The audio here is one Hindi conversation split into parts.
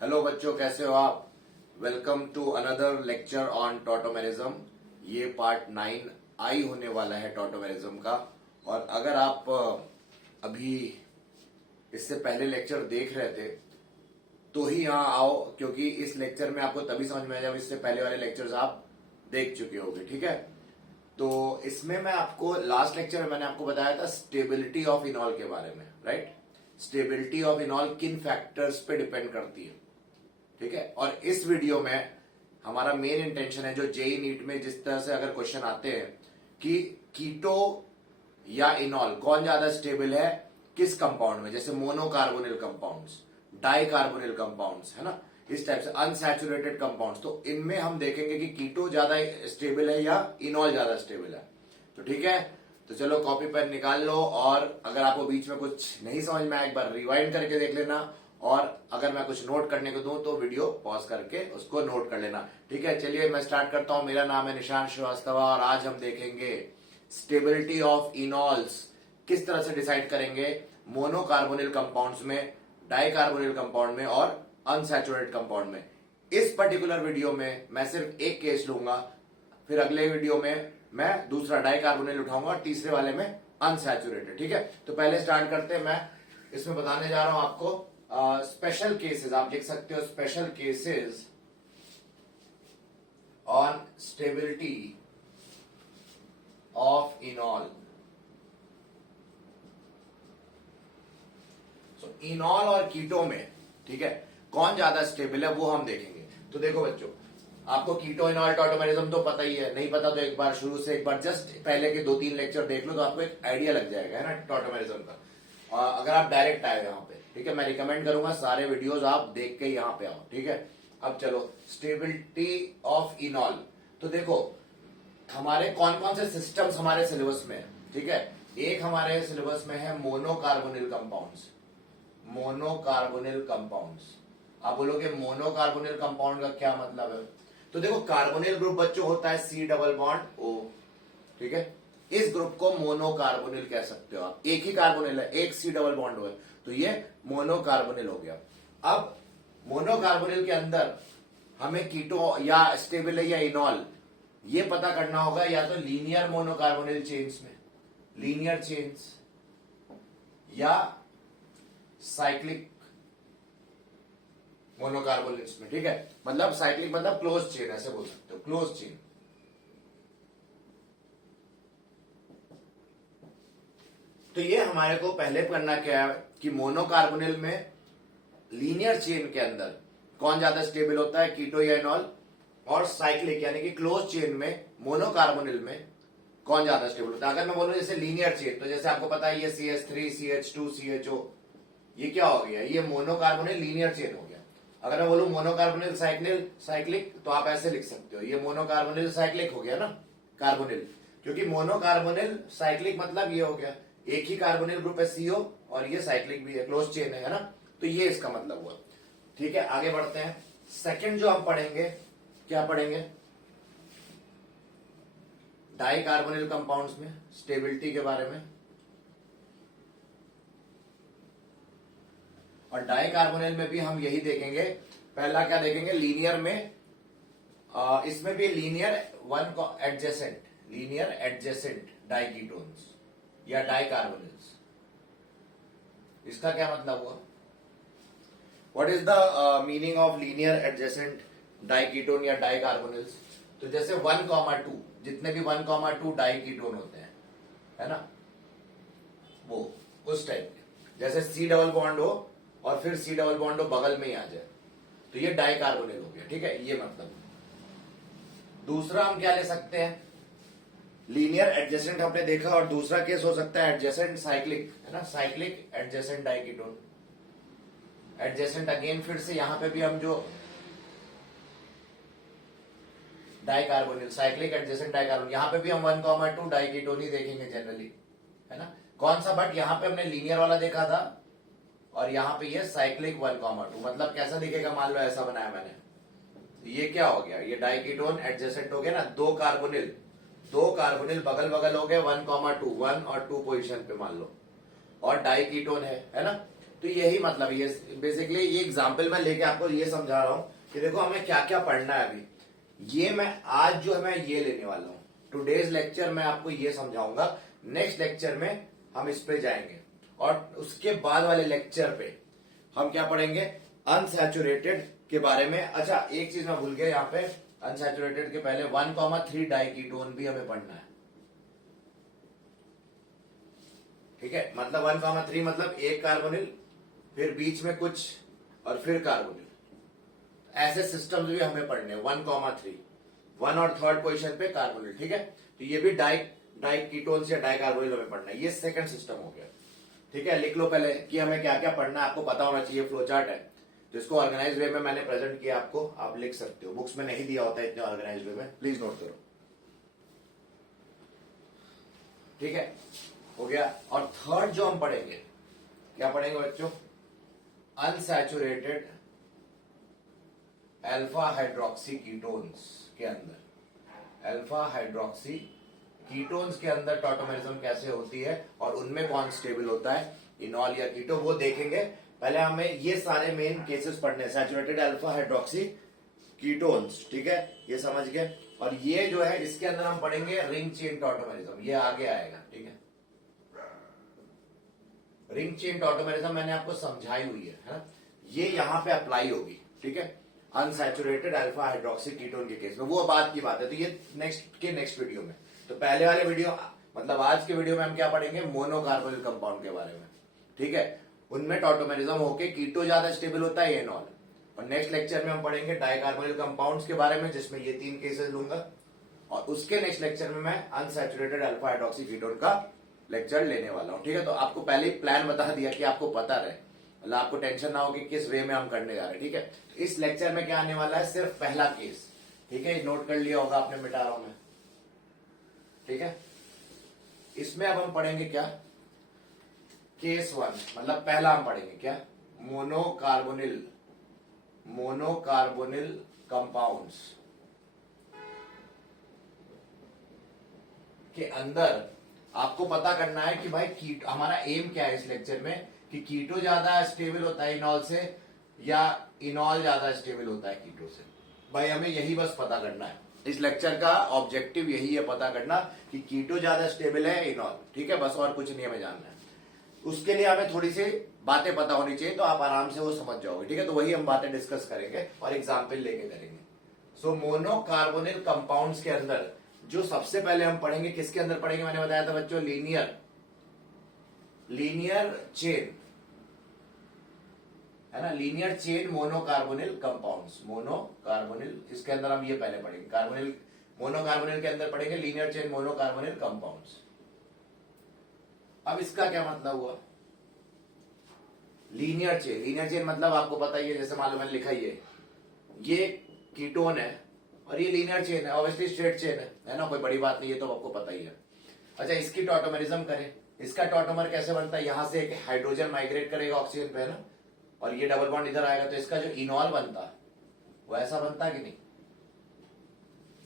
हेलो बच्चों, कैसे हो आप। Welcome to another lecture on tautomerism. ये पार्ट 9 आई होने वाला है टॉटोमेरिज्म का। और अगर आप अभी इससे पहले लेक्चर देख रहे थे तो ही यहाँ आओ, क्योंकि इस लेक्चर में आपको तभी समझ में आएगा जब इससे पहले वाले लेक्चर्स आप देख चुके होंगे। ठीक है, तो इसमें मैं आपको लास्ट लेक्चर में मैंने आपको बताया था स्टेबिलिटी ऑफ इनॉल के बारे में, राइट। स्टेबिलिटी ऑफ इनॉल किन फैक्टर्स पे डिपेंड करती है, ठीक है। और इस वीडियो में हमारा मेन इंटेंशन है, जो जेई नीट में जिस तरह से अगर क्वेश्चन आते हैं कि कीटो या इनॉल कौन ज्यादा स्टेबल है किस कंपाउंड में, जैसे मोनोकार्बोनिल कंपाउंड्स, डाई कार्बोनिल कंपाउंड्स, है ना, इस टाइप से अनसैचुरेटेड कंपाउंड्स, तो इनमें हम देखेंगे कि कीटो ज्यादा स्टेबल है या इनॉल ज्यादा स्टेबल है। तो ठीक है, तो चलो कॉपी पेन निकाल लो, और अगर आपको बीच में कुछ नहीं समझ में आया एक बार रिवाइंड करके देख लेना, और अगर मैं कुछ नोट करने को दूं तो वीडियो पॉज करके उसको नोट कर लेना। ठीक है, चलिए मैं स्टार्ट करता हूं। मेरा नाम है निशान श्रीवास्तव और आज हम देखेंगे स्टेबिलिटी ऑफ इनॉल्स किस तरह से डिसाइड करेंगे मोनोकार्बोनिल कंपाउंड्स में, डाइकार्बोनिल कंपाउंड में और अनसैचुरेटेड कंपाउंड में। इस पर्टिकुलर वीडियो में मैं सिर्फ एक केस लूंगा, फिर अगले वीडियो में मैं दूसरा डाइकार्बोनिल उठाऊंगा और तीसरे वाले में अनसैचुरेटेड। ठीक है, तो पहले स्टार्ट करते हैं। मैं इसमें बताने जा रहा हूं आपको स्पेशल केसेस, आप देख सकते हो special cases on stability of इनॉल। सो इनॉल और कीटो में, ठीक है, कौन ज्यादा स्टेबल है वो हम देखेंगे। तो देखो बच्चों, आपको कीटो इनॉल टॉटोमेरिज्म तो पता ही है, नहीं पता तो एक बार शुरू से एक बार जस्ट पहले के 2-3 लेक्चर देख लो तो आपको एक आइडिया लग जाएगा, है ना, टॉटोमेरिज्म का। अगर आप डायरेक्ट आए यहाँ पे, ठीक है, मैं रिकमेंड करूंगा सारे वीडियोस आप देख के यहाँ पे आओ। ठीक है, अब चलो स्टेबिलिटी ऑफ इनॉल। तो देखो हमारे कौन कौन से सिस्टम्स हमारे सिलेबस में है, ठीक है। एक हमारे सिलेबस में है मोनोकार्बोनिल कंपाउंड्स। मोनोकार्बोनिल कंपाउंड्स, आप बोलोगे मोनोकार्बोनिल कंपाउंड का क्या मतलब है। तो देखो कार्बोनिल ग्रुप बच्चों होता है C डबल बॉन्ड O, ठीक है, इस ग्रुप को मोनोकार्बोनिल कह सकते हो आप। एक ही कार्बोनिल है, एक C डबल बॉन्ड है, तो ये मोनोकार्बोनिल हो गया। अब मोनोकार्बोनिल के अंदर हमें कीटो या स्टेबल है या इनॉल ये पता करना होगा, या तो लीनियर मोनोकार्बोनिल चेन्स में, लीनियर चेन्स, या साइक्लिक मोनोकार्बोनिल्स में। ठीक है, मतलब साइक्लिक मतलब क्लोज चेन, ऐसे बोल सकते हो, क्लोज चेन। तो ये हमारे को पहले करना क्या है कि मोनोकार्बोनिल में लीनियर चेन के अंदर कौन ज्यादा स्टेबल होता है, कीटो या इनॉल, और साइक्लिक यानी कि क्लोज चेन में मोनोकार्बोनिल में कौन ज्यादा स्टेबल होता है। अगर मैं बोलूं जैसे लीनियर चेन, तो जैसे आपको पता है ये CH3 CH2 CHO, ये क्या हो गया, ये मोनोकार्बोनिल लीनियर चेन हो गया। अगर मैं बोलूं मोनोकार्बोनिल साइक्लिक, तो आप ऐसे लिख सकते हो, ये मोनोकार्बोनिल साइक्लिक हो गया ना, कार्बोनिल, क्योंकि मोनोकार्बोनिल साइक्लिक मतलब ये हो गया एक ही कार्बोनिल ग्रुप है CO, और ये साइक्लिक भी है, क्लोज चेन है ना, तो ये इसका मतलब हुआ। ठीक है, आगे बढ़ते हैं। सेकंड जो हम पढ़ेंगे, क्या पढ़ेंगे, डाई कार्बोनिल कंपाउंड्स में स्टेबिलिटी के बारे में। और डाई कार्बोनिल में भी हम यही देखेंगे। पहला क्या देखेंगे, लीनियर में, इसमें भी linear one adjacent, linear adjacent diketones या डाइकार्बोनिल्स। इसका क्या मतलब हुआ, what is the meaning of linear adjacent diketone या डाइकार्बोनिल्स। तो जैसे 1,2 जितने भी 1,2 डाइकीटोन होते हैं, है ना, वो उस टाइप के, जैसे C डबल बॉन्ड हो और फिर C डबल बॉन्ड हो बगल में ही आ जाए, तो ये डाइकार्बोनिल हो गया। ठीक है, ये मतलब। दूसरा हम क्या ले सकते हैं, लीनियर एडजेसेंट हमने देखा, और दूसरा केस हो सकता है एडजेसेंट साइक्लिक, है ना, cyclic adjacent diketone. Adjacent again फिर से यहां पे भी हम जो डाइकार्बोनिल, साइक्लिक एडजेसेंट डाइकार्बोनिल, यहां पे भी हम 1,2 डाइकीटोन ही देखेंगे जनरली, है ना, कौन सा, बट यहां पे हमने लीनियर वाला देखा था, और यहां पे ये साइक्लिक 1,2, मतलब कैसा दिखेगा, मान लो ऐसा बनाया मैंने, तो ये क्या हो गया, ये डाइकीटोन एडजेसेंट हो गया ना, दो कार्बोनिल बगल बगल हो गए, 1,2, 1 और 2 पोजीशन पे मान लो, और डाइकीटोन है ना, तो यही मतलब ये बेसिकली ये एग्जाम्पल मैं लेके आपको ये समझा रहा हूं कि देखो हमें क्या क्या पढ़ना है अभी। ये मैं आज जो है मैं ये लेने वाला हूं, टुडेज लेक्चर में आपको ये समझाऊंगा, नेक्स्ट लेक्चर में हम इस पे जाएंगे और उसके बाद वाले लेक्चर पे हम क्या पढ़ेंगे, अनसैचुरेटेड के बारे में। अच्छा एक चीज मैं भूल गया यहाँ पे, अनसैचुरेटेड के पहले 1,3 डाइकीटोन भी हमें पढ़ना है, ठीक है। मतलब 1,3 मतलब एक कार्बोनिल, फिर बीच में कुछ और फिर कार्बोनिल, ऐसे सिस्टम्स भी हमें पढ़ने हैं। 1,3 1 और 3rd पोजीशन पे कार्बोनिल, ठीक है। तो ये भी डाइकीटोन्स या डाइकार्बोनिल हमें पढ़ना है। ये सेकंड सिस्टम हो गया, ठीक है। लिख लो पहले कि हमें क्या क्या पढ़ना है, आपको पता होना चाहिए। फ्लो चार्ट है जिसको ऑर्गेनाइज वे में मैंने प्रेजेंट किया आपको, आप लिख सकते हो, बुक्स में नहीं दिया होता है इतने ऑर्गेनाइज वे में, प्लीज नोट करो, ठीक है। हो गया। और थर्ड जो हम पढ़ेंगे, क्या पढ़ेंगे बच्चों, अनसैचुरेटेड अल्फा हाइड्रोक्सी कीटोन्स के अंदर, अल्फा हाइड्रोक्सी कीटोन्स के अंदर टॉटोमेरिज्म कैसे होती है और उनमें कौन स्टेबल होता है, इनॉल या कीटो, वो देखेंगे। पहले हमें ये सारे मेन केसेस पढ़ने, सैचुरेटेड अल्फा हाइड्रोक्सी कीटोन्स, ठीक है, ये समझ गए। और ये जो है इसके अंदर हम पढ़ेंगे रिंग चेन टॉटोमेरिज्म, ये आगे आएगा, ठीक है। रिंग चेन टॉटोमेरिज्म मैंने आपको समझाई हुई है, ये यहां पे अप्लाई होगी, ठीक है, अनसैचुरेटेड अल्फा हाइड्रोक्सी कीटोन के केस में। वो बात की बात है, तो ये नेक्स्ट वीडियो में। तो पहले वाले वीडियो मतलब आज के वीडियो में हम क्या पढ़ेंगे, मोनोकार्बोनिल कंपाउंड के बारे में, ठीक है। उनमें टॉटोमेरिज्म होके कीटो ज्यादा स्टेबल होता है, एनॉल। और नेक्स्ट लेक्चर में हम पढ़ेंगे डाइकार्बोनिल कंपाउंड्स के बारे में, जिसमें ये 3 केसेस लूंगा। और उसके नेक्स्ट लेक्चर में मैं अनसैचुरेटेड अल्फा हाइड्रोक्सी कीटोन का लेक्चर लेने वाला हूं, ठीक है। तो आपको पहले ही प्लान बता दिया कि आपको पता रहे, मतलब आपको टेंशन ना हो कि किस वे में हम करने जा रहे हैं, ठीक है। तो इस लेक्चर में क्या आने वाला है, सिर्फ पहला केस, ठीक है, नोट कर लिया होगा आपने, मिटा रहा हूं मैं, ठीक है। इसमें अब हम पढ़ेंगे क्या, केस 1, मतलब पहला हम पढ़ेंगे क्या, मोनोकार्बोनिल कंपाउंड्स के अंदर आपको पता करना है कि भाई हमारा एम क्या है इस लेक्चर में, कि कीटो ज्यादा स्टेबल होता है इनॉल से या इनॉल ज्यादा स्टेबल होता है कीटो से। भाई हमें यही बस पता करना है, इस लेक्चर का ऑब्जेक्टिव यही है, पता करना कि कीटो ज्यादा स्टेबल है इनॉल, ठीक है, बस और कुछ नहीं हमें जानना है। उसके लिए हमें थोड़ी सी बातें पता होनी चाहिए, तो आप आराम से वो समझ जाओगे, ठीक है। तो वही हम बातें डिस्कस करेंगे और एग्जाम्पल लेके करेंगे। सो मोनोकार्बोनिल कंपाउंड्स के अंदर जो सबसे पहले हम पढ़ेंगे, किसके अंदर पढ़ेंगे, मैंने बताया था बच्चों, लीनियर चेन, है ना, लीनियर चेन मोनोकार्बोनिल कंपाउंड्स, मोनोकार्बोनिल, इसके अंदर हम ये पहले पढ़ेंगे, मोनोकार्बोनिल के अंदर पढ़ेंगे लीनियर चेन मोनोकार्बोनिल कंपाउंड्स। अब इसका क्या मतलब हुआ, लीनियर चेन मतलब आपको पता ही है, जैसे मालूम है लिखा ही है, ये कीटोन है और ये लीनियर चेन है, ऑब्वियसली स्ट्रेट चेन है ना, कोई बड़ी बात नहीं है, तो आपको पता ही है। अच्छा इसकी टॉटोमेरिज्म करें, इसका टॉटोमर कैसे बनता है, यहां से एक हाइड्रोजन माइग्रेट करेगा ऑक्सीजन पे, है ना, और ये डबल बॉन्ड इधर आएगा, तो इसका जो इनॉल बनता वो ऐसा बनता कि नहीं,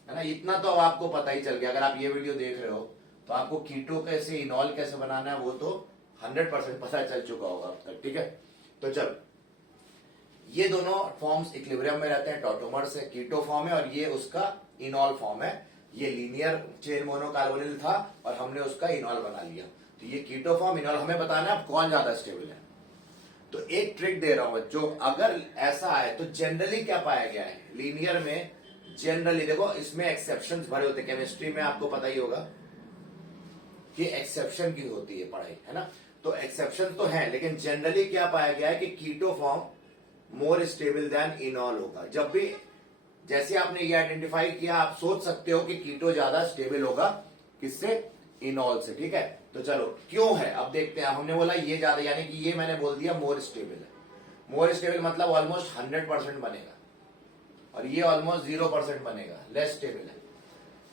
है ना। इतना तो अब आपको पता ही चल गया, अगर आप ये वीडियो देख रहे हो तो आपको कीटो कैसे इनॉल कैसे बनाना है वो तो 100% पता चल चुका होगा अब तक, ठीक है। तो चल, ये दोनों फॉर्म्स इक्विलिब्रियम में रहते हैं, टॉटोमर से कीटो फॉर्म है और ये उसका इनॉल फॉर्म है। ये लीनियर चेन मोनोकार्बोनिल था और हमने उसका इनॉल बना लिया, तो ये कीटो फॉर्म इनॉल, हमें बताना है कौन ज्यादा स्टेबल है। तो एक ट्रिक दे रहा हूं बच्चों, अगर ऐसा है तो जनरली क्या पाया गया है लीनियर में, जनरली देखो इसमें एक्सेप्शंस भरे होते, केमिस्ट्री में आपको पता ही होगा कि एक्सेप्शन की होती है पढ़ाई, है ना। तो एक्सेप्शन तो है, लेकिन जनरली क्या पाया गया है कि keto form more stable than enol होगा। जब भी जैसे आपने ये आइडेंटिफाई किया, आप सोच सकते हो कि कीटो ज्यादा स्टेबल होगा किससे, इनॉल से, ठीक है। तो चलो क्यों है अब देखते हैं। हमने बोला ये ज्यादा, यानी कि ये मैंने बोल दिया मोर स्टेबल है, मोर स्टेबल मतलब ऑलमोस्ट 100% बनेगा, और ये ऑलमोस्ट 0% बनेगा, लेस स्टेबल है।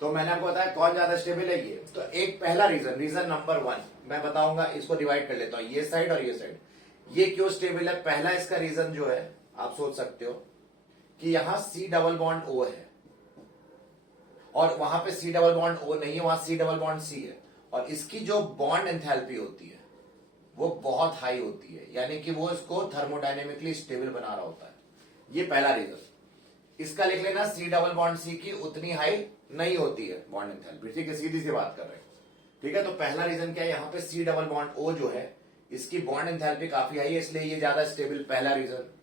तो मैंने आपको बताया कौन ज्यादा स्टेबल है, ये तो एक पहला रीजन नंबर 1 मैं बताऊंगा, इसको डिवाइड कर लेता हूं, ये साइड और ये साइड। ये क्यों स्टेबल है, पहला इसका रीजन जो है आप सोच सकते हो कि यहां C डबल बॉन्ड O है और वहां पे C डबल बॉन्ड O नहीं है, वहां C डबल बॉन्ड C है, और इसकी जो बॉन्ड एंथैल्पी होती है वो बहुत हाई होती है, यानी कि वो इसको थर्मोडायनेमिकली स्टेबल बना रहा होता है। ये पहला रीजन। इसका लिख लेना सी डबल बॉन्ड सी की उतनी हाई नहीं होती है बॉन्ड एंथैल्पी, ठीक है, सीधी सी बात कर रहे हैं, ठीक है। तो पहला रीजन क्या है, यहाँ पे सी डबल बॉन्ड ओ जो है इसकी बॉन्ड एंथैल्पी काफी हाई है, इसलिए ये ज्यादा स्टेबल, पहला रीजन।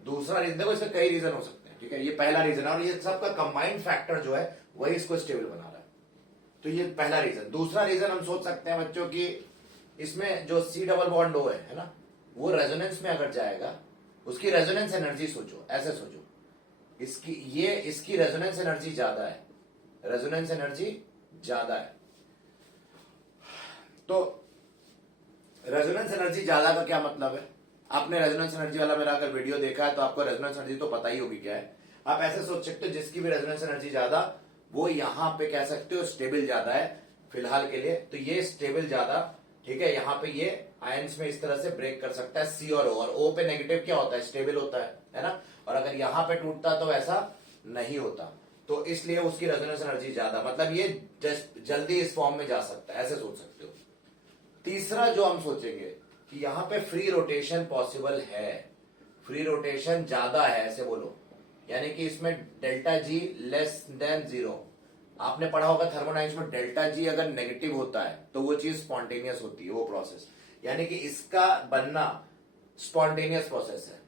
दूसरा रीजन, देखो इसके कई रीजन हो सकते हैं, ठीक है, ये पहला रीजन है और ये सबका कंबाइंड फैक्टर जो है वही इसको स्टेबल बना रहा है। तो ये पहला रीजन। दूसरा रीजन हम सोच सकते हैं बच्चों की, इसमें जो सी डबल बॉन्ड ओ है ना, वो रेजोनेंस में अगर जाएगा, उसकी रेजोनेंस एनर्जी सोचो, ऐसे सोचो, इसकी रेजोनेंस एनर्जी ज्यादा है, रेजोनेंस एनर्जी ज्यादा है। तो रेजोनेंस एनर्जी ज्यादा का क्या मतलब है, आपने रेजोनेंस एनर्जी वाला मेरा अगर वीडियो देखा है तो आपको रेजोनेंस एनर्जी तो पता ही होगी क्या है। आप ऐसे सोच सकते हो, जिसकी भी रेजोनेंस एनर्जी ज्यादा, वो यहां पे कह सकते हो स्टेबल ज्यादा है फिलहाल के लिए, तो ये स्टेबल ज्यादा, ठीक है। यहां पे ये आयंस में इस तरह से ब्रेक कर सकता है सी और ओ पे नेगेटिव क्या होता है, स्टेबल होता है ना। और अगर यहां पे टूटता तो ऐसा नहीं होता, तो इसलिए उसकी रेजोनेंस एनर्जी ज्यादा, मतलब ये जल्दी इस फॉर्म में जा सकता है, ऐसे सोच सकते हो। तीसरा जो हम सोचेंगे कि यहां पे फ्री रोटेशन पॉसिबल है, फ्री रोटेशन ज्यादा है, ऐसे बोलो, यानी कि इसमें डेल्टा जी लेस देन 0। आपने पढ़ा होगा थर्मोडायनेमिक्स में, डेल्टा जी अगर नेगेटिव होता है तो वो चीज स्पॉन्टेनियस होती है, वो प्रोसेस, यानी कि इसका बनना स्पॉन्टेनियस प्रोसेस है।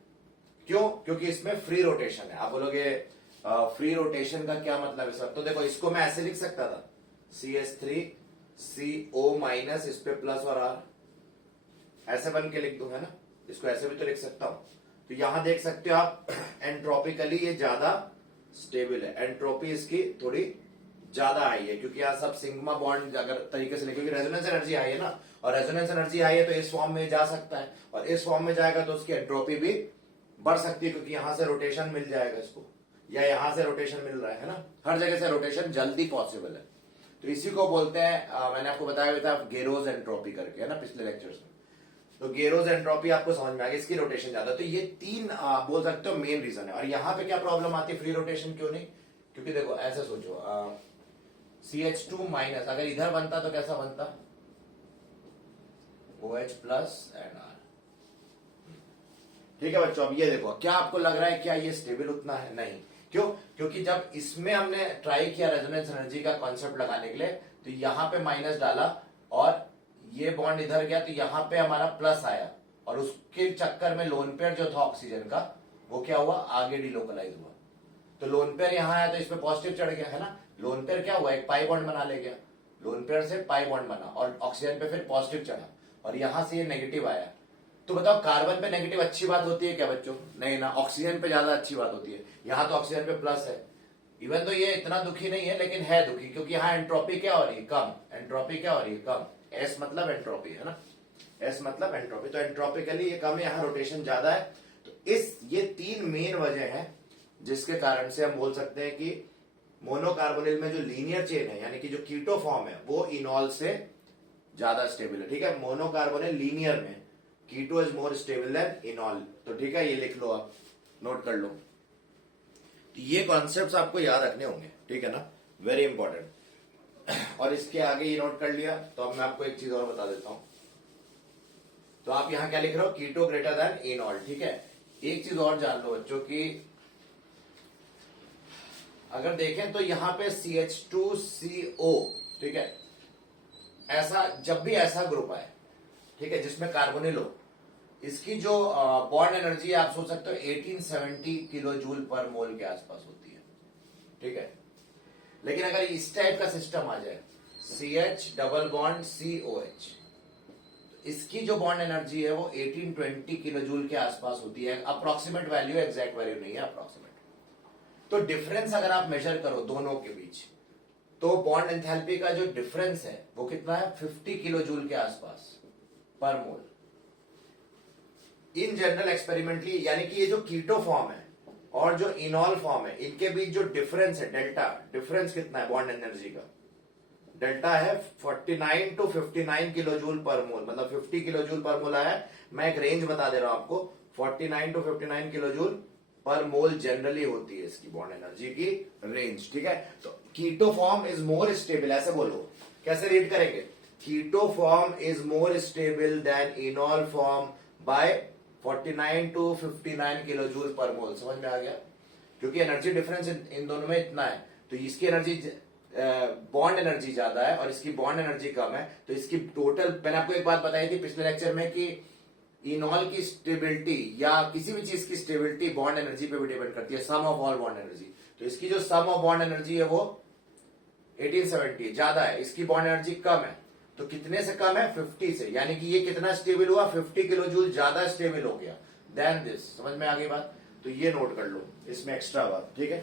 क्यों? क्योंकि इसमें फ्री रोटेशन है। आप बोलोगे फ्री रोटेशन का क्या मतलब है सर? तो देखो, इसको मैं ऐसे लिख सकता था, CH3CO माइनस, इस पे प्लस और R, ऐसे बन के लिख दूं, है ना। इसको ऐसे भी तो लिख सकता हूं। तो यहां देख सकते हो आप, एंट्रोपिकली ये ज्यादा स्टेबल है, एंट्रोपी इसकी थोड़ी ज्यादा हाई है, क्योंकि यहाँ सब सिग्मा बॉन्ड अगर तरीके से लिखे, क्योंकि रेजोनेंस एनर्जी हाई है ना, और रेजोनेंस एनर्जी हाई है तो इस फॉर्म में जा सकता है, और इस फॉर्म में जाएगा तो उसकी एंट्रोपी भी बढ़ सकती है, क्योंकि यहां से रोटेशन मिल जाएगा इसको, या यहां से रोटेशन मिल रहा है ना, हर जगह से रोटेशन जल्दी पॉसिबल है। तो इसी को बोलते हैं, मैंने आपको बताया था गेरोज एंट्रोपी करके, है ना, पिछले लेक्चर्स में। तो गेरोज एंट्रोपी आपको समझ में आ गई, इसकी रोटेशन ज्यादा। तो ये तीन बोल सकते हो मेन रीजन है। और यहां पे क्या प्रॉब्लम आती है, फ्री रोटेशन क्यों नहीं? क्योंकि देखो ऐसे सोचो, CH2 माइनस अगर इधर बनता तो कैसा बनता, OH प्लस एंड R, ठीक है बच्चों। अब ये देखो, क्या आपको लग रहा है क्या ये स्टेबल उतना है? नहीं। क्यों? क्योंकि जब इसमें हमने ट्राई किया रेजोनेंस एनर्जी का कॉन्सेप्ट लगाने के लिए, तो यहां पे माइनस डाला और ये बॉन्ड इधर गया, तो यहां पे हमारा प्लस आया, और उसके चक्कर में लोन पेयर जो था ऑक्सीजन का, वो क्या हुआ, आगे डिलोकलाइज हुआ। तो लोन पेयर यहां आया तो इस पे पॉजिटिव चढ़ गया, है ना। लोन पेयर क्या हुआ, एक पाई बॉन्ड बना ले गया, लोन पेयर से पाई बॉन्ड बना, और ऑक्सीजन पे फिर पॉजिटिव चढ़ा, और यहां से ये नेगेटिव आया। तो बताओ, कार्बन पे नेगेटिव अच्छी बात होती है क्या बच्चों? नहीं ना, ऑक्सीजन पे ज्यादा अच्छी बात होती है। यहां तो ऑक्सीजन पे प्लस है, इवन तो ये इतना दुखी नहीं है, लेकिन है दुखी, क्योंकि यहाँ एंट्रोपी क्या हो रही है, कम। एंट्रोपी क्या हो रही है, कम। एस मतलब एंट्रोपी, है ना, एस मतलब एंट्रोपी, तो एंट्रोपिकली ये कम है, यहाँ रोटेशन ज्यादा है। तो ये तीन मेन वजह है जिसके कारण से हम बोल सकते हैं कि मोनोकार्बोनिल में जो लीनियर चेन है, यानी कि जो कीटो फॉर्म है, वो इनॉल से ज्यादा स्टेबल है, ठीक है। मोनोकार्बोनिल लीनियर में keto is more stable than enol. तो ठीक है, ये लिख लो, आप नोट कर लो। तो ये कॉन्सेप्ट्स आपको याद रखने होंगे, ठीक है ना, वेरी इंपॉर्टेंट। और इसके आगे ये नोट कर लिया, तो अब मैं आपको एक चीज और बता देता हूं। तो आप यहां क्या लिख रहे हो, कीटो ग्रेटर देन इनॉल, ठीक है। एक चीज और जान लो बच्चों की, अगर देखें तो यहां पे CH2CO, ठीक है, ऐसा जब भी ऐसा ग्रुप आए, ठीक है, जिसमें कार्बोनिल हो, इसकी जो बॉन्ड एनर्जी है आप सोच सकते हो 1870 किलो जूल पर मोल के आसपास होती है, ठीक है। लेकिन अगर इस टाइप का सिस्टम आ जाए, CH डबल बॉन्ड COH, तो इसकी जो बॉन्ड एनर्जी है वो 1820 किलो जूल के आसपास होती है। अप्रोक्सीमेट वैल्यू, एग्जैक्ट वैल्यू नहीं है, अप्रोक्सीमेट। तो डिफरेंस अगर आप मेजर करो दोनों के बीच, तो बॉन्ड एंथैल्पी का जो डिफरेंस है वो कितना है, 50 किलो जूल के आसपास पर मोल। इन जनरल एक्सपेरिमेंटली, यानी कि ये जो कीटो फॉर्म है और जो इनॉल फॉर्म है, इनके बीच जो डिफरेंस है, डेल्टा डिफरेंस कितना है बॉन्ड एनर्जी का, डेल्टा है 49 to 59 किलो जूल पर मोल, मतलब 50 किलो जूल पर मोल आया है। मैं एक रेंज बता दे रहा हूं आपको, 49 to 59 kilo joule per mole generally होती है इसकी बॉन्ड एनर्जी की रेंज, ठीक है। तो keto form is more stable, ऐसे बोलो। कैसे रीड करेंगे, keto form is more stable than enol form by 49 to 59 kilo joule per mole. समझ में आ गया? क्योंकि एनर्जी डिफरेंस इन दोनों में इतना है, तो इसकी एनर्जी बॉन्ड एनर्जी ज्यादा है और इसकी बॉन्ड एनर्जी कम है, तो इसकी टोटल, मैंने आपको एक बात बताई थी पिछले लेक्चर में कि इनॉल की स्टेबिलिटी या किसी भी चीज की स्टेबिलिटी बॉन्ड एनर्जी पे भी डिपेंड करती है, सम ऑफ ऑल बॉन्ड एनर्जी। तो इसकी जो सम ऑफ बॉन्ड एनर्जी है वो 1870 ज्यादा है, इसकी बॉन्ड एनर्जी कम है। तो कितने से कम है? 50 से, यानी कि ये कितना स्टेबल हुआ? 50 किलो जूल ज्यादा स्टेबल हो गया देन दिस। समझ में आ गई बात? तो ये नोट कर लो, इसमें एक्स्ट्रा बात, ठीक है?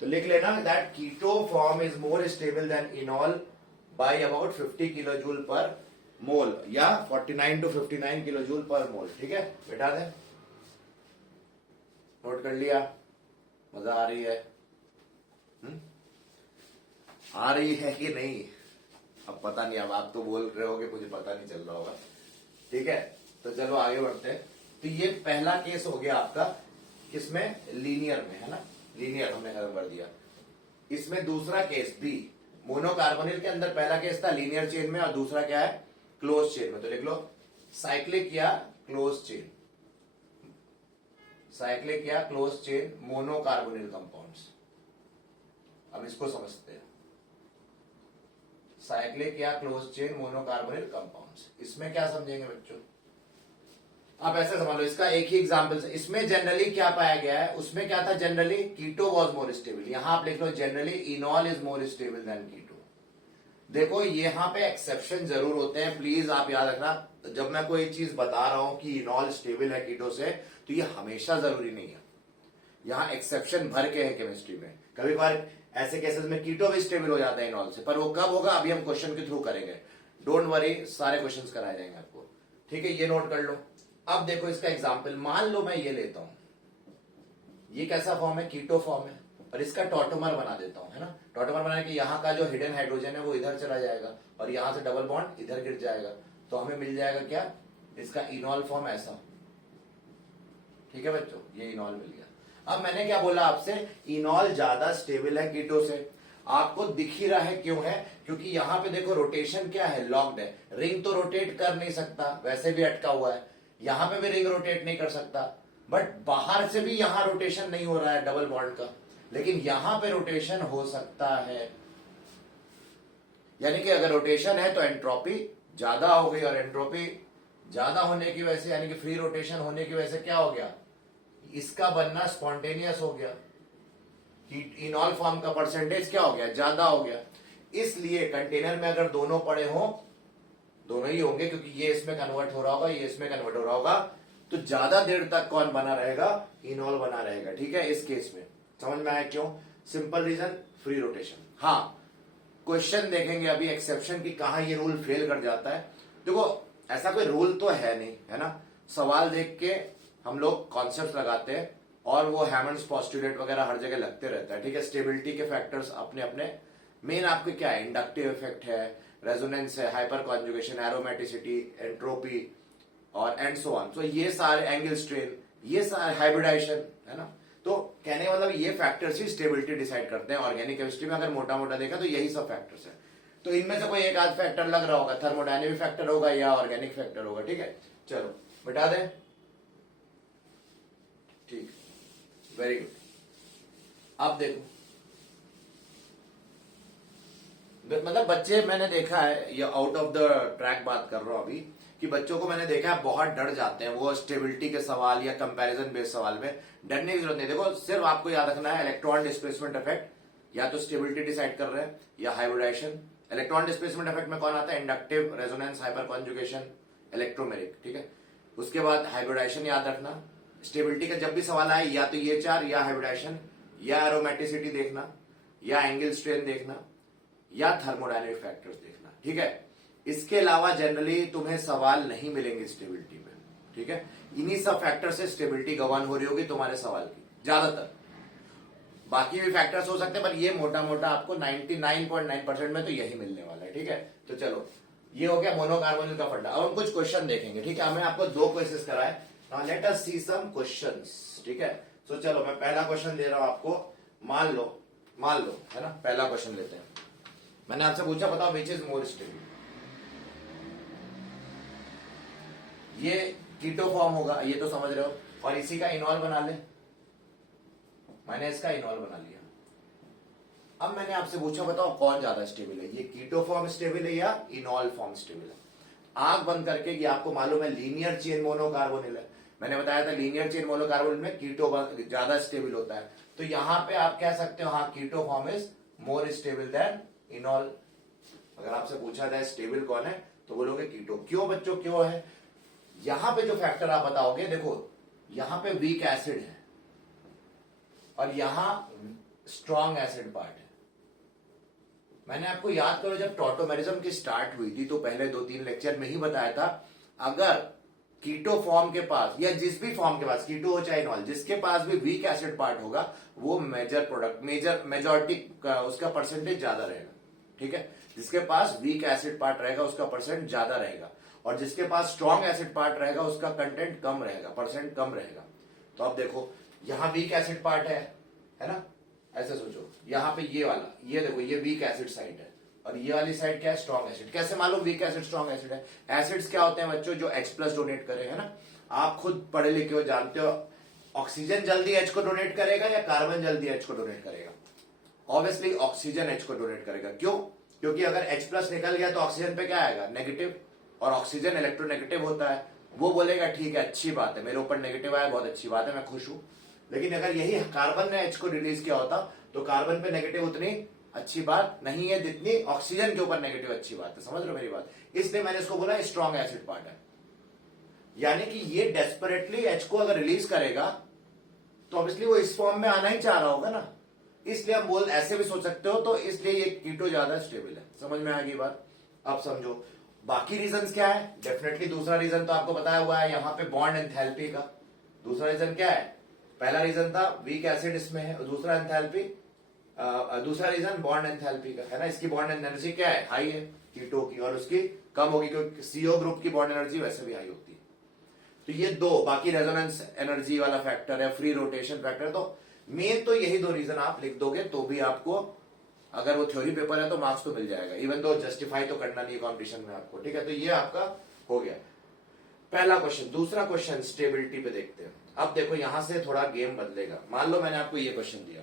तो लिख लेना that keto form is more stable than enol by about 50 kilo joule per mole या 49 to 59 किलो जूल पर मोल। ठीक है, बैठा दे, नोट कर लिया? मजा आ रही है? आ रही है कि नहीं अब पता नहीं, अब आप तो बोल रहे होगे, मुझे पता नहीं चल रहा होगा। ठीक है, तो चलो आगे बढ़ते हैं। तो ये पहला केस हो गया आपका, किसमें? लीनियर में, है ना? लीनियर हमने खत्म कर दिया। इसमें दूसरा केस बी, मोनोकार्बोनिल के अंदर पहला केस था लीनियर चेन में और दूसरा क्या है? क्लोज चेन में। तो लिख लो साइक्लिक या क्लोज चेन, साइक्लिक या क्लोज चेन मोनोकार्बोनिल कंपाउंड्स। अब इसको समझते हैं, साइक्लिक या क्लोज चेन मोनोकार्बोनिल कंपाउंड्स। इसमें क्या समझेंगे बच्चों? आप ऐसे समझ लो, इसका एक ही एग्जांपल से, इसमें जनरली क्या पाया गया है? उसमें क्या था generally? Keto was more stable. यहां आप लिख लो generally enol is more stable than keto. देखो यहां पे एक्सेप्शन जरूर होते हैं, प्लीज आप याद रखना। जब मैं कोई चीज बता रहा हूं कि इनॉल स्टेबल है कीटो से, तो ये हमेशा जरूरी नहीं है। यहां एक्सेप्शन भर के है केमिस्ट्री में। कभी कभार ऐसे केसेस में कीटो भी स्टेबल हो जाता है इनॉल से, पर वो कब होगा अभी हम क्वेश्चन के थ्रू करेंगे। डोंट वरी, सारे क्वेश्चंस कराए जाएंगे आपको। ठीक है, ये नोट कर लो। अब देखो इसका एग्जाम्पल, मान लो मैं ये लेता हूं, ये कैसा फॉर्म है? कीटो फॉर्म है, और इसका टॉटोमर बना देता हूं, है ना? टॉटोमर बना के यहाँ का जो हिडन हाइड्रोजन है वो इधर चला जाएगा और यहां से डबल बॉन्ड इधर गिर जाएगा, तो हमें मिल जाएगा क्या? इसका इनॉल फॉर्म ऐसा। ठीक है बच्चों, ये इनॉल मिल गया। अब मैंने क्या बोला आपसे? इनॉल ज्यादा स्टेबल है कीटो से। आपको दिख ही रहा है क्यों है? क्योंकि यहां पे देखो रोटेशन क्या है? लॉक्ड है। रिंग तो रोटेट कर नहीं सकता, वैसे भी अटका हुआ है। यहां पे भी रिंग रोटेट नहीं कर सकता, बट बाहर से भी यहां रोटेशन नहीं हो रहा है डबल बॉन्ड का, लेकिन यहां पे रोटेशन हो सकता है। यानी कि अगर रोटेशन है तो एंट्रोपी ज्यादा हो गई, और एंट्रोपी ज्यादा होने की वजह से, यानी कि फ्री रोटेशन होने की वजह से क्या हो गया? इसका बनना स्पॉन्टेनियस हो गया। इनॉल फॉर्म का परसेंटेज क्या हो गया? ज्यादा हो गया। इसलिए कंटेनर में अगर दोनों पड़े हो, दोनों ही होंगे, क्योंकि ये इसमें कन्वर्ट हो रहा होगा, ये इसमें कन्वर्ट हो रहा होगा, तो ज्यादा देर तक कौन बना रहेगा? इनॉल बना रहेगा। ठीक है, इस केस में समझ में आया क्यों? Simple reason, free rotation. हाँ, क्वेश्चन देखेंगे अभी एक्सेप्शन की, कहां ये रूल फेल कर जाता है। देखो ऐसा कोई रूल तो है नहीं, है ना? सवाल देख के हम लोग कॉन्सेप्ट लगाते हैं और वो हैमंड्स पोस्टुलेट वगैरह हर जगह लगते रहता है। ठीक है, स्टेबिलिटी के फैक्टर्स अपने अपने, मेन आपके क्या है? इंडक्टिव इफेक्ट है, रेजोनेंस है, हाइपर कॉन्जुगेशन, एरोमेटिसिटी, एंट्रोपी और एंड सो ऑन। तो ये सारे, एंगल स्ट्रेन, ये सारे, हाइब्रिडाइजेशन, है ना? तो कहने का मतलब ये फैक्टर्स ही स्टेबिलिटी डिसाइड करते हैं। ऑर्गेनिक केमिस्ट्री में अगर मोटा मोटा देखा तो यही सब फैक्टर्स है। तो इनमें से कोई एक आध फैक्टर लग रहा होगा, थर्मोडायनेमिक फैक्टर होगा या ऑर्गेनिक फैक्टर होगा। ठीक है, चलो बता दें। ठीक, वेरी गुड। अब देखो, मतलब बच्चे, मैंने देखा है, ये आउट ऑफ द ट्रैक बात कर रहा हूं अभी, कि बच्चों को मैंने देखा है बहुत डर जाते हैं वो स्टेबिलिटी के सवाल या कंपैरिजन बेस्ड सवाल में। डरने की जरूरत नहीं। देखो सिर्फ आपको याद रखना है इलेक्ट्रॉन डिस्प्लेसमेंट इफेक्ट या तो स्टेबिलिटी डिसाइड कर रहे हैं या हाइब्रिडाइजेशन। इलेक्ट्रॉन डिस्प्लेसमेंट इफेक्ट में कौन आता है? Inductive, resonance, hyper conjugation, electromeric. ठीक है, उसके बाद हाइब्रिडाइजेशन याद रखना। स्टेबिलिटी का जब भी सवाल आए, या तो ये चार, या हाइब्रिडाइजेशन, या एरोमेटिसिटी देखना, या एंगल स्ट्रेन देखना, या थर्मोडायनेमिक फैक्टर्स देखना। ठीक है, इसके अलावा जनरली तुम्हें सवाल नहीं मिलेंगे स्टेबिलिटी में। ठीक है, इन्हीं सब फैक्टर से स्टेबिलिटी गवर्न हो रही होगी तुम्हारे सवाल की ज्यादातर। बाकी भी फैक्टर्स हो सकते हैं, पर ये मोटा मोटा आपको 99.9% में तो यही मिलने वाला है। ठीक है, तो चलो ये हो गया मोनोकार्बोनिल का फंडा। अब हम कुछ क्वेश्चन देखेंगे। ठीक है, हमें आपको 2 क्वेश्चन कराए। नाउ लेट अस सी सम क्वेश्चंस। ठीक है, तो चलो मैं पहला क्वेश्चन दे रहा हूं आपको। मान लो, है ना, पहला क्वेश्चन लेते हैं। मैंने आपसे पूछा, बताओ विच इज मोर स्टेबल। ये कीटो फॉर्म होगा, ये तो समझ रहे हो, और इसी का इनॉल बना ले, मैंने इसका इनॉल बना लिया। अब मैंने आपसे पूछा बताओ कौन ज्यादा स्टेबल है, ये कीटो फॉर्म स्टेबल है या इनॉल फॉर्म स्टेबल है? आंख बंद करके, ये आपको मालूम है लीनियर चेन मोनोकार्बोनिल है, मैंने बताया था लीनियर चेन मोनोकार्बोनिल में कीटो ज्यादा स्टेबल होता है, तो यहां पे आप कह सकते हो हाँ keto form is more stable than enol. अगर आपसे पूछा जाए स्टेबल कौन है तो बोलोगे कीटो। क्यों बच्चों, क्यों है? यहां पे जो फैक्टर आप बताओगे, देखो यहां पे वीक एसिड है और यहां स्ट्रॉन्ग एसिड पार्ट है। मैंने आपको याद करो जब टॉटोमेरिज्म की स्टार्ट हुई थी तो पहले 2-3 लेक्चर में ही बताया था, अगर कीटो फॉर्म के पास या जिस भी फॉर्म के पास, कीटो हो चाहे इनॉल, जिसके पास भी वीक एसिड पार्ट होगा वो मेजॉरिटी उसका परसेंटेज ज्यादा रहेगा, ठीक है? जिसके पास वीक एसिड पार्ट रहेगा उसका परसेंट ज्यादा रहेगा, और जिसके पास स्ट्रॉन्ग एसिड पार्ट रहेगा उसका कंटेंट कम रहेगा, परसेंट कम रहेगा। तो अब देखो यहां वीक एसिड पार्ट है ना, ऐसे सोचो, यहां पे ये वाला, ये देखो ये वीक एसिड साइड है और ये वाली साइड क्या है, स्ट्रॉन्ग एसिड। कैसे मालूम वीक एसिड स्ट्रॉन्ग एसिड है? एसिड्स क्या होते हैं बच्चों, जो H+ डोनेट करे, है ना? आप खुद पढ़े लिखे हो, जानते हो ऑक्सीजन जल्दी H को डोनेट करेगा या कार्बन जल्दी H को डोनेट करेगा? ऑब्वियसली ऑक्सीजन H को डोनेट करेगा। क्यों? क्योंकि अगर H+ निकल गया तो ऑक्सीजन पे क्या आएगा, नेगेटिव, और ऑक्सीजन इलेक्ट्रोनेगेटिव होता है, वो बोलेगा ठीक है अच्छी बात है, मेरे ऊपर नेगेटिव आया, बहुत अच्छी बात है, मैं खुश हूं। लेकिन अगर यही कार्बन ने H को रिलीज किया होता तो कार्बन पे नेगेटिव उतनी अच्छी बात नहीं है जितनी ऑक्सीजन के ऊपर नेगेटिव अच्छी बात है। समझ रहे हो मेरी बात? इसलिए मैंने इसको बोला स्ट्रॉन्ग एसिड पार्ट है, यानी कि ये डेस्परेटली H को अगर रिलीज करेगा तो ऑब्वियसली वो इस फॉर्म में आना ही चाह रहा होगा ना, इसलिए हम बोल ऐसे भी सोच सकते हो। तो इसलिए ये कीटो ज्यादा स्टेबल है। समझ में आ गई बात? अब समझो बाकी रीजंस क्या है। डेफिनेटली दूसरा रीजन तो आपको बताया हुआ है, यहां पे बॉन्ड एंथैल्पी का। दूसरा रीजन क्या है? पहला रीजन था वीक एसिड इसमें है, और दूसरा एंथैल्पी, दूसरा रीजन बॉन्ड एंथैल्पी का है ना। इसकी बॉन्ड एनर्जी क्या है, हाई है कीटो की, और उसकी कम होगी क्योंकि CO ग्रुप की बॉन्ड एनर्जी वैसे भी हाई होती है। तो ये दो, बाकी रेजोनेंस एनर्जी वाला फैक्टर है, फ्री रोटेशन फैक्टर। तो मेन तो यही दो रीजन आप लिख दोगे तो भी आपको, अगर वो थ्योरी पेपर है तो मार्क्स तो मिल जाएगा, इवन तो जस्टिफाई तो करना नहीं है कॉम्पिटिशन में आपको, ठीक है? तो ये आपका हो गया पहला क्वेश्चन। दूसरा क्वेश्चन स्टेबिलिटी पे देखते हैं। अब देखो यहां से थोड़ा गेम बदलेगा। मान लो मैंने आपको ये क्वेश्चन दिया,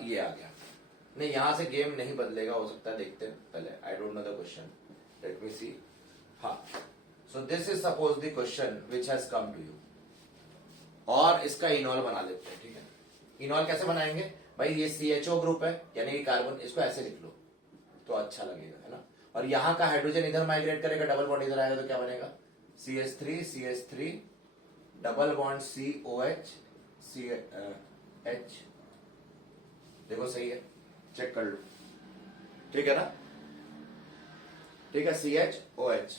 ये आ गया, नहीं यहां से गेम नहीं बदलेगा, हो सकता है, देखते हैं पहले। I don't know the question, let me see. हाँ, so this is suppose the question which has come to you, और इसका इनॉल बना लेते हैं, ठीक है? इनॉल कैसे बनाएंगे भाई? ये CHO ग्रुप है, यानी कि कार्बन, इसको ऐसे लिख लो तो अच्छा लगेगा, है ना? और यहां का हाइड्रोजन इधर माइग्रेट करेगा, डबल बॉन्ड इधर आएगा तो क्या बनेगा, CH3 double bond COH CH। देखो सही है, चेक कर लो, ठीक है ना? ठीक है, CHOH,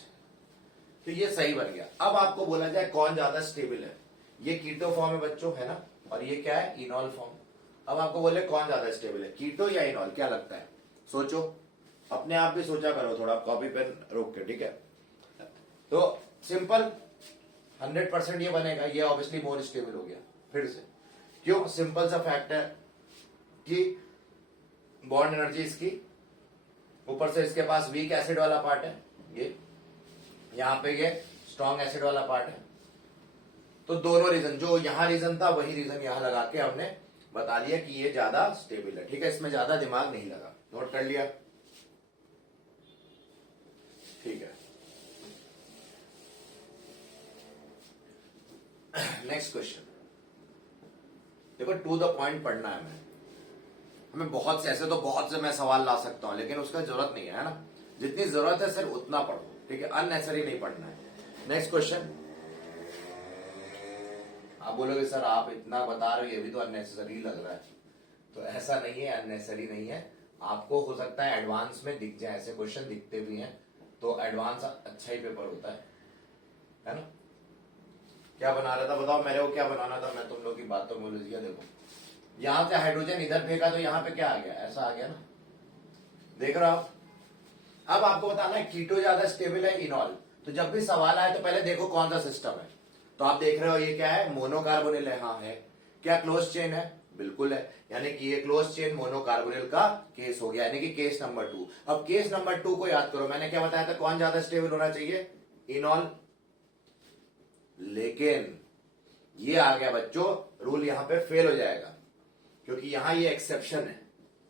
तो ये सही बन गया। अब आपको बोला जाए कौन ज्यादा स्टेबल है। ये कीटो फॉर्म है बच्चों, है ना, और ये क्या है, इनॉल फॉर्म। अब आपको बोले कौन ज्यादा स्टेबल है, कीटो या इनॉल, क्या लगता है? सोचो, अपने आप भी सोचा करो, थोड़ा कॉपी पेन रोक के, ठीक है? तो सिंपल 100% ये बनेगा, ये ऑब्वियसली मोर स्टेबल हो गया। फिर से क्यों? सिंपल सा फैक्ट है कि बॉन्ड एनर्जी इसकी, ऊपर से इसके पास वीक एसिड वाला पार्ट है, ये यहां पे ये स्ट्रॉन्ग एसिड वाला पार्ट है। तो दोनों रीजन, जो यहां रीजन था वही रीजन यहां लगा के हमने बता दिया कि ये ज्यादा स्टेबल है, ठीक है? इसमें ज्यादा दिमाग नहीं लगा, नोट कर लिया, ठीक है? नेक्स्ट क्वेश्चन देखो, टू द पॉइंट पढ़ना है हमें बहुत से, ऐसे तो बहुत से मैं सवाल ला सकता हूं, लेकिन उसका जरूरत नहीं है ना, जितनी जरूरत है सिर्फ उतना पढ़ो, ठीक है? अननेसेसरी नहीं पढ़ना है। नेक्स्ट क्वेश्चन, आप बोलोगे सर आप इतना बता रहे हो, ये भी तो अननेसेसरी लग रहा है। तो ऐसा नहीं है, अननेसेसरी नहीं है। आपको हो सकता है एडवांस में दिख जाए, ऐसे क्वेश्चन दिखते भी हैं, तो एडवांस अच्छा ही पेपर होता है ना? क्या बना रहा था बताओ, मेरे को क्या बनाना था, मैं तुम लोग की बातों में उलझ गया। देखो यहां से हाइड्रोजन इधर फेंका तो यहां पे क्या आ गया, ऐसा आ गया ना, देख रहे हो आप? अब आपको बताना है कीटो ज्यादा स्टेबल है, इनॉल। तो जब भी सवाल आए तो पहले देखो कौन सा सिस्टम है। तो आप देख रहे हो ये क्या है, मोनोकार्बोनिल है। हाँ है। क्या क्लोज चेन है? बिल्कुल है, यानी कि ये क्लोज चेन मोनोकार्बोनिल का केस हो गया, यानी कि केस नंबर 2। अब केस नंबर 2 को याद करो, मैंने क्या बताया था, कौन ज्यादा स्टेबल होना चाहिए, इनॉल, लेकिन ये आ गया बच्चों, रूल यहां पे फेल हो जाएगा, क्योंकि यहां ये एक्सेप्शन है,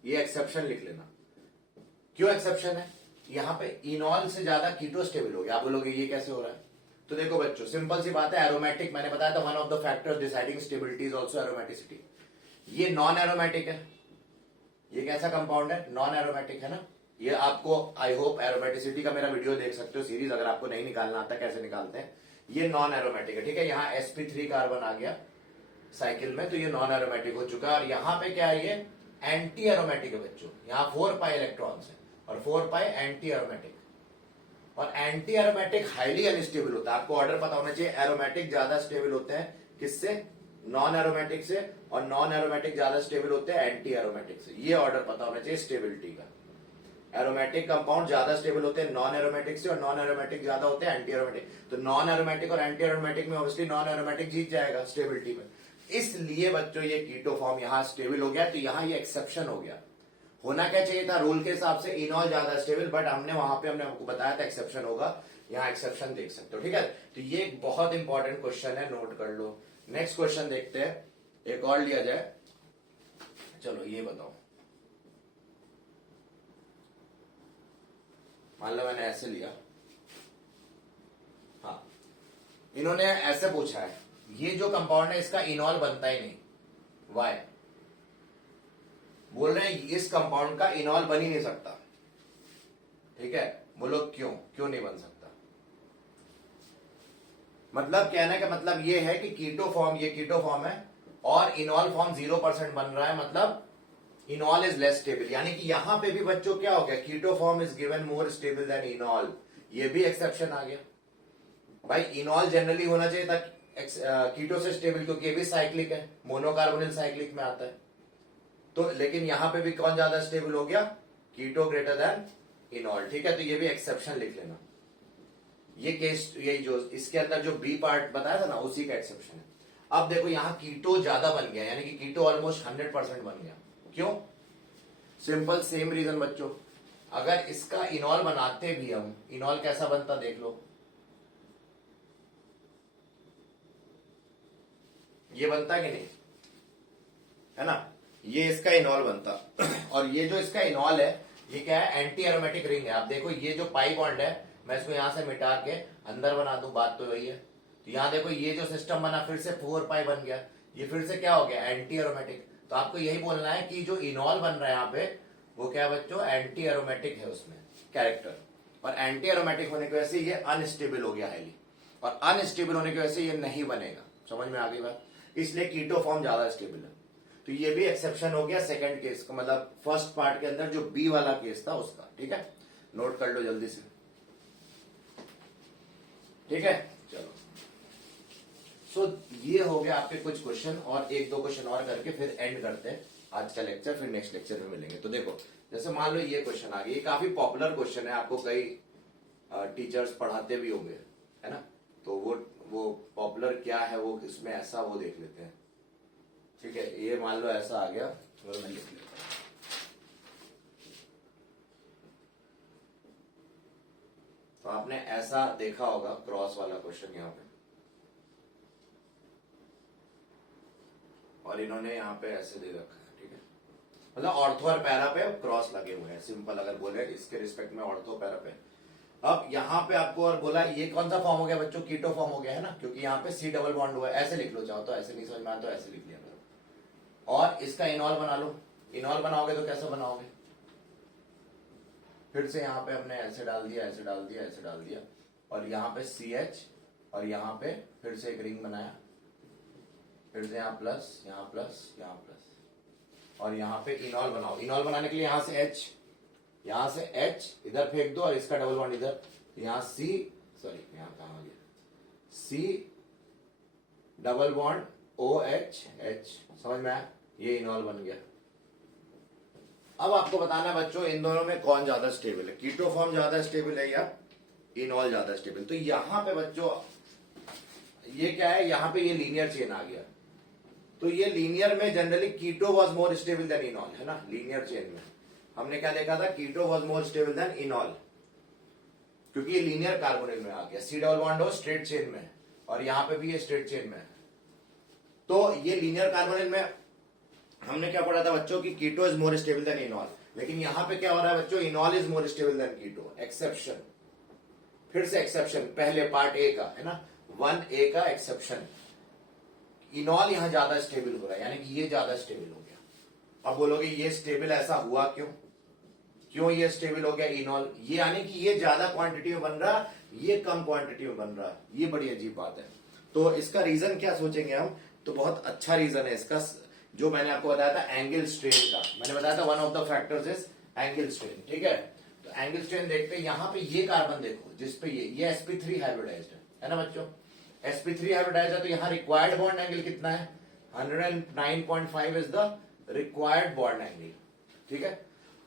ये एक्सेप्शन लिख लेना। क्यों एक्सेप्शन है? यहां पे इनॉल से ज्यादा कीटो स्टेबल हो गया। आप बोलोगे ये कैसे हो रहा है? तो देखो बच्चों, सिंपल सी बात है, एरोमेटिक मैंने बताया था, one of the factors deciding stability is also aromaticity. ये नॉन एरोमेटिक है। ये कैसा कंपाउंड है? नॉन एरोमेटिक है ना। ये आपको आई होप एरोमेटिसिटी का मेरा वीडियो देख सकते हो सीरीज, अगर आपको नहीं निकालना आता कैसे निकालते हैं। ये नॉन एरोमेटिक है, ठीक है। यहाँ sp3 कार्बन आ गया साइकिल में, तो ये नॉन एरोमेटिक हो चुका है। और यहाँ पे क्या है? ये एंटी एरोमेटिक है बच्चों। यहाँ 4 पाई इलेक्ट्रॉन्स है और 4 पाई एंटी एरोमेटिक। और एंटी एरोमेटिक हाईली अनस्टेबल होता है। आपको ऑर्डर पता होना चाहिए। एरोमेटिक ज्यादा स्टेबल होते हैं किससे? नॉन एरोमेटिक से। और नॉन एरोमेटिक ज्यादा स्टेबल होते हैं एंटी एरोमेटिक से। ये ऑर्डर पता होना चाहिए स्टेबिलिटी का। एरोमेटिक कंपाउंड ज्यादा स्टेबल होते हैं नॉन एरोमेटिक से, और नॉन एरोमेटिक ज्यादा होते हैं एंटी एरोमेटिक। तो नॉन एरोमेटिक और एंटी एरोमेटिक में ऑब्वियसली नॉन एरोमेटिक जीत जाएगा स्टेबिलिटी में। इसलिए बच्चों ये कीटो फॉर्म यहां स्टेबल हो गया, तो यहां ये एक्सेप्शन हो गया। होना क्या चाहिए था? रूल के हिसाब से इनॉल ज्यादा स्टेबल, बट हमने आपको बताया था एक्सेप्शन होगा। यहाँ एक्सेप्शन देख सकते हो, ठीक है। तो ये एक बहुत इंपॉर्टेंट क्वेश्चन है, नोट कर लो। नेक्स्ट क्वेश्चन देखते हैं, एक और लिया जाए। चलो ये बताओ, मान लो मैंने ऐसे लिया, हाँ, इन्होंने ऐसे पूछा है, ये जो कंपाउंड है इसका इनॉल बनता ही नहीं, वाई? बोल रहे हैं इस कंपाउंड का इनॉल बन ही नहीं सकता, ठीक है। बोलो क्यों? क्यों नहीं बन सकता? मतलब कहने का मतलब ये है कि कीटो फॉर्म, ये कीटो फॉर्म है और इनॉल फॉर्म 0% बन रहा है, मतलब इनॉल इज लेस स्टेबल। यानी कि यहां पे भी बच्चों क्या हो गया? Keto form is given more stable than enol. ये भी एक्सेप्शन आ गया। भाई इनॉल जनरली होना चाहिए था कीटो से स्टेबल, क्योंकि ये भी साइक्लिक है, मोनोकार्बोनिल साइक्लिक में आता है। तो लेकिन यहां पे भी कौन ज्यादा स्टेबल हो गया? कीटो ग्रेटर देन इनॉल, ठीक है। तो ये भी एक्सेप्शन लिख लेना। ये केस, यही जो इसके अंदर जो बी पार्ट बताया था ना, उसी का एक्सेप्शन है। अब देखो यहां कीटो ज्यादा बन गया, यानी कि कीटो ऑलमोस्ट 100% बन गया। क्यों? सिंपल सेम रीजन बच्चों, अगर इसका इनॉल बनाते भी हम, इनॉल कैसा बनता देख लो, ये बनता कि नहीं, है ना। ये इसका इनॉल बनता और ये जो इसका इनॉल है ये क्या है? एंटी एरोमेटिक रिंग है। आप देखो ये जो पाई बॉन्ड है, मैं इसको यहां से मिटा के अंदर बना दूं, बात तो वही है। तो यहां देखो ये जो सिस्टम बना, फिर से 4 पाई बन गया, ये फिर से क्या हो गया? Anti aromatic. तो आपको यही बोलना है कि जो इनॉल बन रहा है यहाँ पे, वो क्या है बच्चों? एंटी एरोमेटिक है उसमें कैरेक्टर। और एंटी एरोमेटिक होने की वजह से ये अनस्टेबल हो गया हाईली, और अनस्टेबल होने की वजह से ये नहीं बनेगा। समझ में आ गई बात? इसलिए कीटो फॉर्म ज्यादा स्टेबल है। तो ये भी एक्सेप्शन हो गया सेकंड केस का, मतलब फर्स्ट पार्ट के अंदर जो बी वाला केस था उसका, ठीक है। नोट कर लो जल्दी से, ठीक है। चलो, सो ये हो गया आपके कुछ क्वेश्चन, और एक दो क्वेश्चन और करके फिर एंड करते हैं आज का लेक्चर, फिर नेक्स्ट लेक्चर में मिलेंगे। तो देखो, जैसे मान लो ये क्वेश्चन आ गया, ये काफी पॉपुलर क्वेश्चन है, आपको कई टीचर्स पढ़ाते भी होंगे, है ना। तो वो पॉपुलर क्या है, वो इसमें ऐसा वो देख लेते हैं, ठीक है। ये मान लो ऐसा आ गया, और मैं लिख लेता हूं। तो आपने ऐसा देखा होगा क्रॉस वाला क्वेश्चन यहाँ पे, और इन्होंने यहाँ पे ऐसे दे रखा है, ठीक है। मतलब ऑर्थो और पैरा पे क्रॉस लगे हुए हैं, सिंपल अगर बोले इसके रिस्पेक्ट में ऑर्थो पैरा पे। अब यहाँ पे आपको और बोला ये कौन सा फॉर्म हो गया बच्चों? कीटो फॉर्म हो गया, है ना, क्योंकि यहाँ पे C डबल बॉन्ड हुआ है। ऐसे लिख लो, चाहो तो ऐसे नहीं समझ में आया तो ऐसे लिख लिया करो। और इसका इनॉल बना लो। इनॉल बनाओगे तो कैसे बनाओगे? फिर से यहाँ पे हमने ऐसे डाल दिया, ऐसे डाल दिया, ऐसे डाल दिया, और यहाँ पे CH, और यहाँ पे फिर से एक रिंग बनाया, फिर से यहाँ प्लस, यहाँ प्लस, यहाँ प्लस, और यहाँ पे इनॉल बनाओ। इनॉल बनाने के लिए यहाँ से H, यहाँ से H इधर फेंक दो, और इसका डबल बॉन्ड इधर, यहाँ C, सॉरी यहाँ कहाँ आ गया, C double bond OH H। समझ में आया? ये इनॉल बन गया। अब आपको बताना है बच्चों, इन दोनों में कौन ज्यादा स्टेबल है? कीटो फॉर्म ज्यादा स्टेबल है या इनॉल ज्यादा स्टेबल? तो यहां पे बच्चों ये क्या है? यहां पे ये लीनियर चेन आ गया, तो ये लीनियर में generally keto was more stable than enol, है ना। लीनियर चेन में हमने क्या देखा था? Keto was more stable than enol, क्योंकि ये लीनियर कार्बोनिल में आ गया। C डबल बॉन्ड हो स्ट्रेट चेन में, और यहां पे भी ये स्ट्रेट चेन में है। तो ये लीनियर कार्बोनिल में हमने क्या पढ़ा था बच्चों की keto is more stable than enol, लेकिन यहां पे क्या हो रहा है बच्चों, enol is more stable than keto. Exception, फिर से एक्सेप्शन, पहले पार्ट ए का है ना, 1A का एक्सेप्शन, इनॉल यहां ज्यादा स्टेबल हो रहा है, यानी कि ये ज्यादा स्टेबल हो गया। अब बोलोगे ये स्टेबल ऐसा हुआ क्यों, क्यों ये स्टेबल हो गया इनॉल, ये यानी कि ये ज्यादा क्वांटिटी में बन रहा, ये कम क्वांटिटी में बन रहा, ये बड़ी अजीब बात है। तो इसका रीजन क्या सोचेंगे हम, तो बहुत अच्छा रीजन है इसका, जो मैंने आपको बताया था एंगल स्ट्रेन का, मैंने बताया था one of the factors is angle strain, ठीक है। तो एंगल स्ट्रेन देखते हैं, यहां पे ये कार्बन देखो जिसपे ये sp3 हाइब्रिडाइज्ड है ना बच्चों, sp3 हाइब्रिडाइज्ड है, तो यहाँ रिक्वायर्ड बॉन्ड एंगल कितना है, 109.5 is the required bond angle, ठीक है।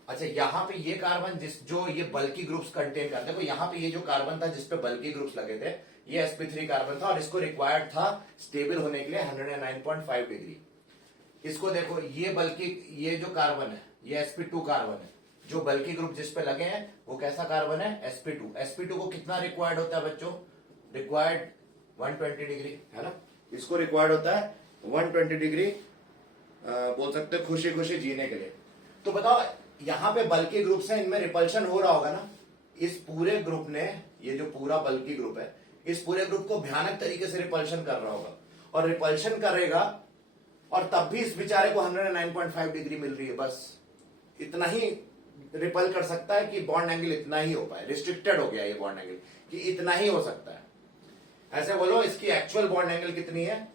अच्छा यहाँ पे ये कार्बन जो ये बल्की ग्रुप्स कंटेन करते हैं, देखो यहाँ पे ये जो कार्बन था जिसपे बल्की ग्रुप्स लगे थे, ये sp3 कार्बन था और इसको रिक्वायर्ड था स्टेबल होने के लिए 109.5 डिग्री। इसको देखो ये बल्कि ये जो कार्बन है ये sp2 कार्बन है, जो बल्की ग्रुप जिसपे लगे हैं वो कैसा कार्बन है, sp2 को कितना रिक्वायर्ड होता है बच्चों, रिक्वायर्ड 120 डिग्री है ना, इसको रिक्वायर्ड होता है 120 डिग्री, बोल सकते हैं खुशी खुशी जीने के लिए। तो बताओ यहाँ पे बल्की ग्रुप है, इनमें रिपल्शन हो रहा होगा ना, इस पूरे ग्रुप ने, ये जो पूरा बल्की ग्रुप है इस पूरे ग्रुप को भयानक तरीके से रिपल्शन कर रहा होगा, और रिपल्शन करेगा और तब भी इस बेचारे को 109.5 डिग्री मिल रही है, बस इतना ही रिपल कर सकता है कि बॉन्ड एंगल इतना ही हो पाए, रिस्ट्रिक्टेड हो गया ये बॉन्ड एंगल कि इतना ही हो सकता है। ऐसे बोलो इसकी एक्चुअल बॉन्ड एंगल कितनी है,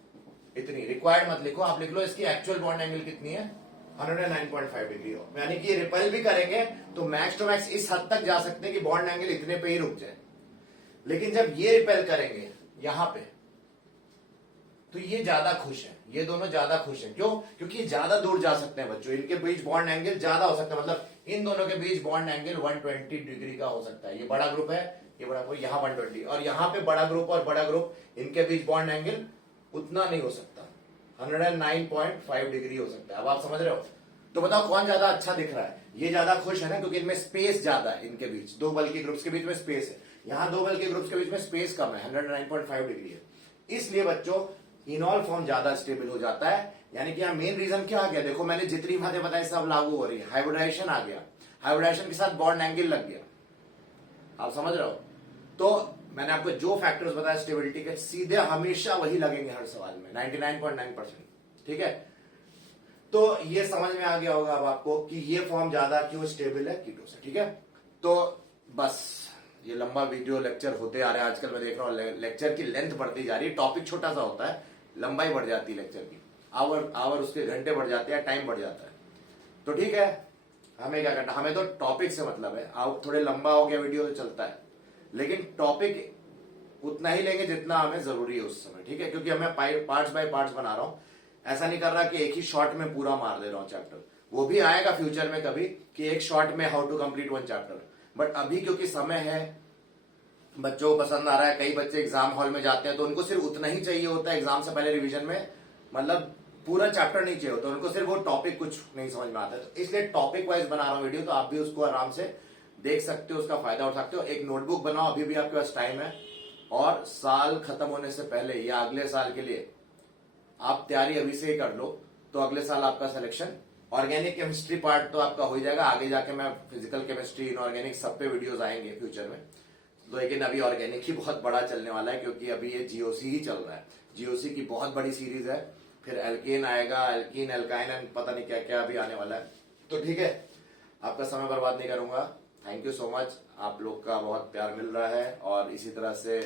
इतनी, रिक्वायर्ड मत लिखो, आप लिख लो इसकी एक्चुअल बॉन्ड एंगल कितनी है, 109.5 डिग्री हो, यानी कि ये रिपेल भी करेंगे तो मैक्स टू मैक्स इस हद तक जा सकते हैं कि बॉन्ड एंगल इतने पे ही रुक जाए। लेकिन जब ये रिपेल करेंगे यहां पे, तो ये ज्यादा खुश है, ये दोनों ज्यादा खुश है, क्यों, क्योंकि ये ज्यादा दूर जा सकते हैं बच्चों, इनके बीच बॉन्ड एंगल ज्यादा हो सकता है, मतलब इन दोनों के बीच बॉन्ड एंगल 120 डिग्री का हो सकता है। ये बड़ा ग्रुप है, ये बड़ा ग्रुप, यहाँ 120, और यहाँ पे बड़ा ग्रुप और बड़ा ग्रुप, इनके बीच बॉन्ड एंगल उतना नहीं हो सकता, 109.5 डिग्री हो सकता है। अब आप समझ रहे हो। तो बताओ कौन ज्यादा अच्छा दिख रहा है, ये ज्यादा खुश है ना, क्योंकि इनमें स्पेस ज्यादा है, इनके बीच दो बल्कि ग्रुप्स के बीच में स्पेस है, यहाँ दो बल्कि ग्रुप्स के बीच में स्पेस कम है, 109.5 डिग्री है, इसलिए बच्चों इनॉल फॉर्म ज्यादा स्टेबल हो जाता है। यानी कि यहाँ मेन रीजन क्या आ गया, देखो मैंने जितनी बातें बताई सब लागू हो रही है, हाइब्रिडाइजेशन आ गया, हाइब्रिडाइजेशन के साथ बॉन्ड एंगल लग गया, आप समझ रहे हो। तो मैंने आपको जो फैक्टर्स बताया स्टेबिलिटी के, सीधे हमेशा वही लगेंगे हर सवाल में, 99.9%, ठीक है। तो ये समझ में आ गया होगा अब आपको कि ये फॉर्म ज्यादा क्यों स्टेबल है कीटो से, ठीक है। तो बस ये लंबा वीडियो लेक्चर होते आ रहे हैं, आजकल मैं देख रहा हूँ लेक्चर की लेंथ बढ़ती जा रही है, टॉपिक छोटा सा होता है, लंबाई बढ़ जाती है लेक्चर की, आवर उसके घंटे बढ़ जाते हैं, टाइम बढ़ जाता है। तो ठीक है, हमें क्या करना, हमें तो टॉपिक से मतलब है, थोड़े लंबा हो गया वीडियो तो चलता है, लेकिन टॉपिक उतना ही लेंगे जितना हमें जरूरी है उस समय, ठीक है। क्योंकि हमें पार्ट्स बाय पार्ट्स बना रहा हूं, ऐसा नहीं कर रहा कि एक ही शॉर्ट में पूरा मार दे रहा हूं चैप्टर, वो भी आएगा फ्यूचर में कभी कि एक शॉर्ट में how to complete one chapter, but अभी क्योंकि समय है, बच्चों को पसंद आ रहा है, कई बच्चे एग्जाम हॉल में जाते हैं तो उनको सिर्फ उतना ही चाहिए होता है एग्जाम से पहले रिवीजन में, मतलब पूरा चैप्टर नहीं चाहिए होता उनको, सिर्फ वो टॉपिक कुछ नहीं समझ में आता है, तो इसलिए टॉपिक वाइज बना रहा हूं वीडियो, तो आप भी उसको आराम से देख सकते हो, उसका फायदा उठा सकते हो। एक नोटबुक बनाओ, अभी भी आपके पास टाइम है, और साल खत्म होने से पहले या अगले साल के लिए आप तैयारी अभी से ही कर लो, तो अगले साल आपका सिलेक्शन, ऑर्गेनिक केमिस्ट्री पार्ट तो आपका हो जाएगा, आगे जाके मैं फिजिकल केमिस्ट्री, इनऑर्गेनिक सब पे वीडियोस आएंगे फ्यूचर में, लेकिन अभी ऑर्गेनिक ही बहुत बड़ा चलने वाला है, क्योंकि अभी ये जीओसी ही चल रहा है, जीओसी की बहुत बड़ी सीरीज है, फिर एल्केन आएगा, एल्कीन, एल्काइन, पता नहीं क्या क्या अभी आने वाला है। तो ठीक है, आपका समय बर्बाद नहीं करूंगा, थैंक यू सो मच, आप लोग का बहुत प्यार मिल रहा है, और इसी तरह से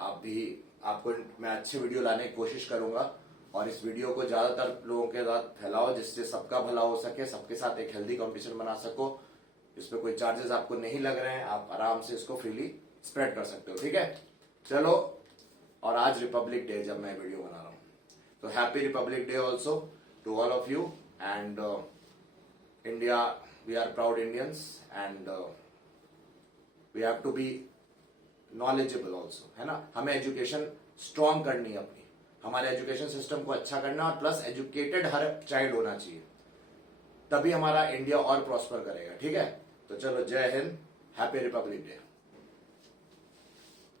आपको मैं अच्छे वीडियो लाने की कोशिश करूंगा, और इस वीडियो को ज्यादातर लोगों के साथ फैलाओ, जिससे सबका भला हो सके, सबके साथ एक हेल्दी कंपटीशन बना सको। इस पे कोई चार्जेस आपको नहीं लग रहे हैं, आप आराम से इसको फ्रीली स्प्रेड कर सकते हो, ठीक है। चलो, और आज रिपब्लिक डे जब मैं वीडियो बना रहा हूं, तो happy republic day also to all of you, and India, we are proud Indians, and we have to be knowledgeable also, है ना। हमें एजुकेशन स्ट्रॉन्ग करनी है अपनी, हमारे एजुकेशन सिस्टम को अच्छा करना, और प्लस एजुकेटेड हर चाइल्ड होना चाहिए, तभी हमारा इंडिया और प्रॉस्पर करेगा, ठीक है। तो चलो, जय हिंद, हैप्पी रिपब्लिक डे।